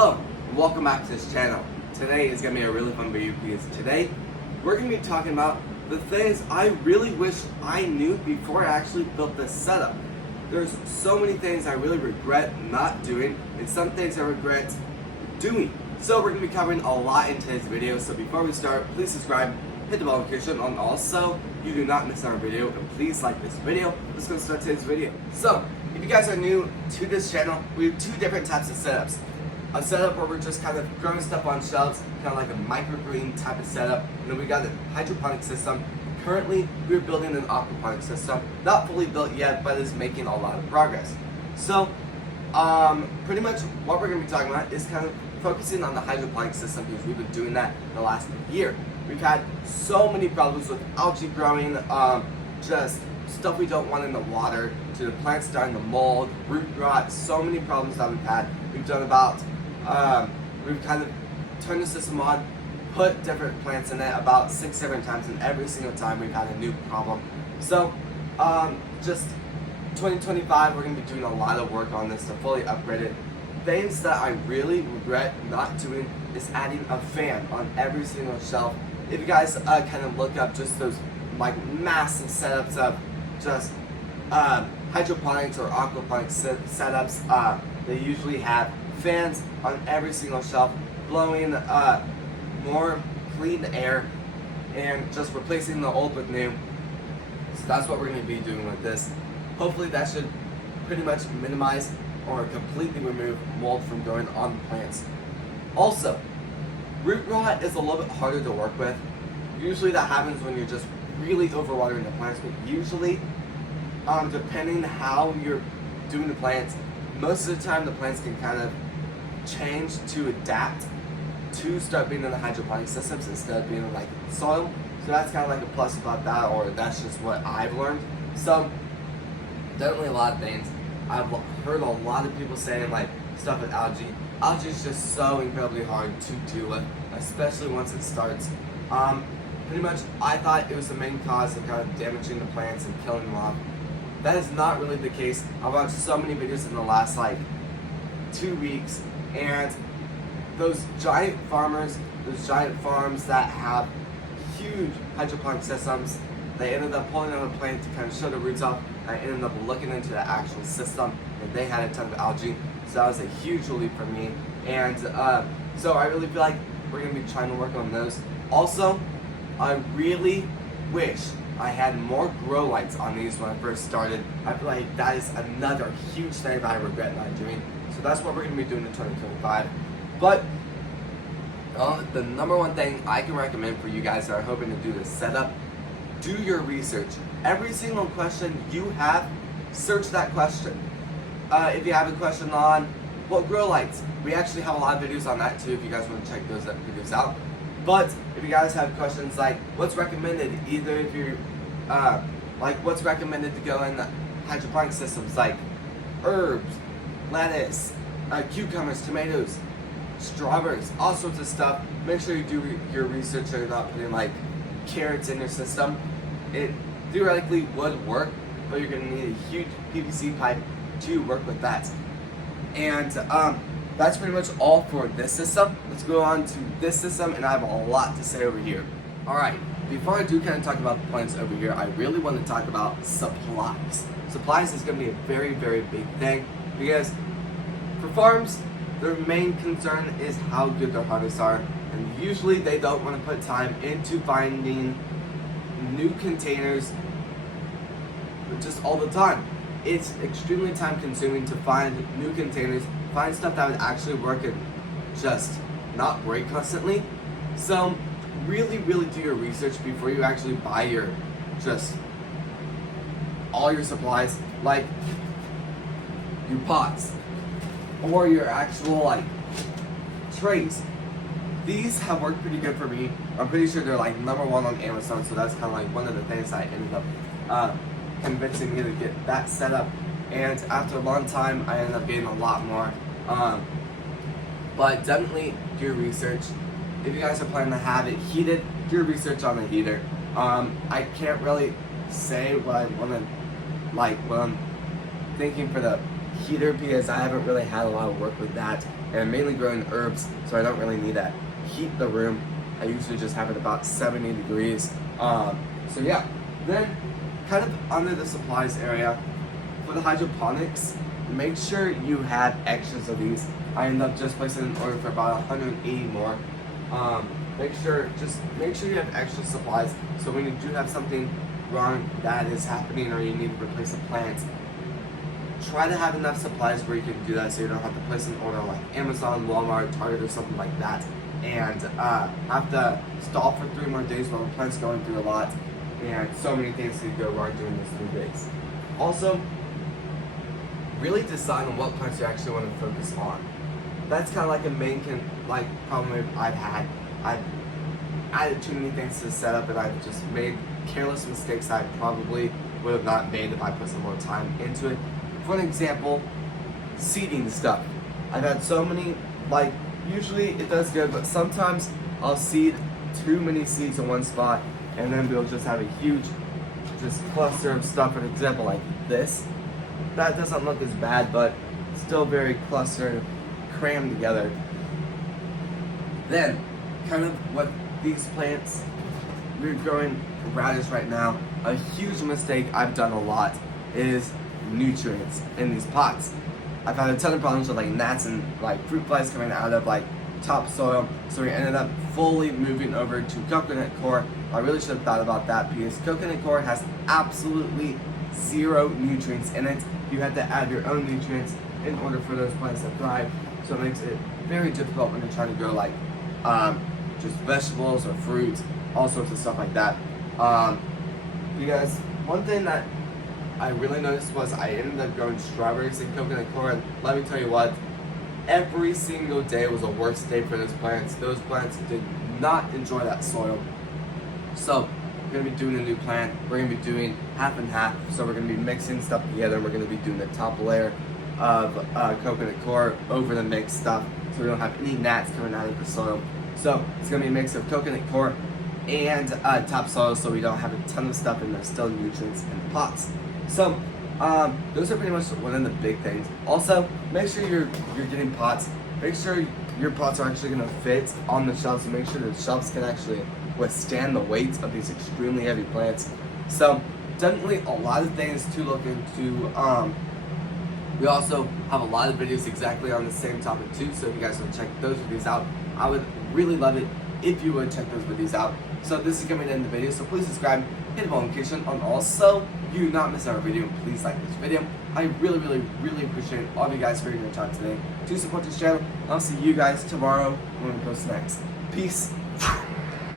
Hello, and welcome back to this channel. Today is going to be a really fun video because today we're going to be talking about the things I really wish I knew before I actually built this setup. There's so many things I really regret not doing and some things I regret doing. So we're going to be covering a lot in today's video. So before we start, please subscribe, hit the bell notification on also you do not miss our video, and please like this video. Let's go start today's video. So if you guys are new to this channel, we have two different types of setups. A setup where we're just kind of growing stuff on shelves, kind of like a microgreen type of setup. And then we got a hydroponic system. Currently, we're building an aquaponic system. Not fully built yet, but is making a lot of progress. So, pretty much what we're going to be talking about is kind of focusing on the hydroponic system because we've been doing that the last year. We've had so many problems with algae growing, just stuff we don't want in the water, to the plants starting to mold, root rot, so many problems that we've had. We've done about, we've kind of turned the system on, put different plants in it about 6-7 times, and every single time we've had a new problem. So, just 2025, we're going to be doing a lot of work on this to fully upgrade it. Things that I really regret not doing is adding a fan on every single shelf. If you guys kind of look up just those like massive setups of just hydroponics or aquaponics setups, they usually have fans on every single shelf blowing more clean air and just replacing the old with new. So that's what we're going to be doing with this. Hopefully that should pretty much minimize or completely remove mold from growing on the plants. Also, root rot is a little bit harder to work with. Usually that happens when you're just really overwatering the plants, but usually, depending how you're doing the plants, most of the time the plants can kind of change to adapt to start being in the hydroponic systems instead of being in like soil. So that's kind of like a plus about that, or that's just what I've learned. So definitely a lot of things. I've heard a lot of people saying like stuff with algae. Algae is just so incredibly hard to deal with, especially once it starts. Pretty much I thought it was the main cause of kind of damaging the plants and killing them off. That is not really the case. I've watched so many videos in the last like 2 weeks, and those giant farmers, those giant farms that have huge hydroponic systems, they ended up pulling on a plant to kind of show the roots off. I ended up looking into the actual system, and they had a ton of algae. So that was a huge relief for me. And so I really feel like we're going to be trying to work on those. Also, I really wish I had more grow lights on these when I first started. I feel like that is another huge thing that I regret not doing. So that's what we're going to be doing in 2025. But the number one thing I can recommend for you guys that are hoping to do this setup, do your research. Every single question you have, search that question. If you have a question on what grow lights, we actually have a lot of videos on that too if you guys want to check those videos out. But if you guys have questions like what's recommended, either if you're like what's recommended to go in the hydroponic systems, like herbs, lettuce, cucumbers, tomatoes, strawberries, all sorts of stuff, make sure you do your research so you're not putting like carrots in your system. It theoretically would work, but you're going to need a huge PVC pipe to work with that. And that's pretty much all for this system. Let's go on to this system, and I have a lot to say over here. Alright, before I do kind of talk about the plants over here, I really want to talk about supplies. Supplies is going to be a very, very big thing because for farms, their main concern is how good their harvests are, and usually they don't want to put time into finding new containers just all the time. It's extremely time consuming to find new containers, find stuff that would actually work and just not break constantly. So really do your research before you actually buy your all your supplies, like your pots or your actual like trays. These have worked pretty good for me. I'm pretty sure they're like #1 on Amazon, so that's kind of like one of the things I ended up convincing me to get that set up. And after a long time, I ended up getting a lot more. But definitely do your research. If you guys are planning to have it heated, do your research on the heater. I can't really say what I want to, like what I'm thinking for the heater because I haven't really had a lot of work with that. and I'm mainly growing herbs, so I don't really need to heat the room. I usually just have it about 70 degrees. So yeah, then kind of under the supplies area, for the hydroponics, make sure you have extras of these. I end up just placing an order for about 180 more. Make sure you have extra supplies, so when you do have something wrong that is happening or you need to replace a plant, try to have enough supplies where you can do that, so you don't have to place an order like Amazon, Walmart, Target, or something like that, and have to stall for 3 more days while the plant's going through a lot, and so many things could go wrong during those 3 days. Also, really decide on what plants you actually want to focus on. That's kind of like a main problem I've had. I've added too many things to the setup, and I've just made careless mistakes I probably would have not made if I put some more time into it. For an example, seeding stuff. I've had so many, usually it does good, but sometimes I'll seed too many seeds in one spot, and then we'll just have a huge cluster of stuff. For example, like this. That doesn't look as bad, but still very clustered, crammed together. Then, kind of what these plants, we're growing radish right now. A huge mistake I've done a lot is nutrients in these pots. I've had a ton of problems with gnats and fruit flies coming out of topsoil, so we ended up fully moving over to coconut coir. I really should have thought about that, because coconut coir has absolutely 0 nutrients in it. You have to add your own nutrients in order for those plants to thrive, so it makes it very difficult when you're trying to grow just vegetables or fruits, all sorts of stuff like that. Because one thing that I really noticed was I ended up growing strawberries in coconut coir, and let me tell you what, every single day was a worst day for those plants. Those plants did not enjoy that soil. So we're going to be doing a new plant. We're going to be doing half and half. So we're going to be mixing stuff together, and we're going to be doing the top layer of coconut coir over the mixed stuff, so we don't have any gnats coming out of the soil. So it's going to be a mix of coconut coir and topsoil, so we don't have a ton of stuff and there's still nutrients in the pots. So those are pretty much one of the big things. Also, make sure you're getting pots. Make sure your pots are actually going to fit on the shelves, and make sure the shelves can actually withstand the weight of these extremely heavy plants. So definitely a lot of things to look into. We also have a lot of videos exactly on the same topic too, so if you guys want to check those videos out, I would really love it if you would check those videos out. So this is going to be the end of the video, so please subscribe, hit the bell notification, and also you do not miss our video. Please like this video. I really appreciate all of you guys for your time today to support this channel. I'll see you guys tomorrow when we post next. Peace.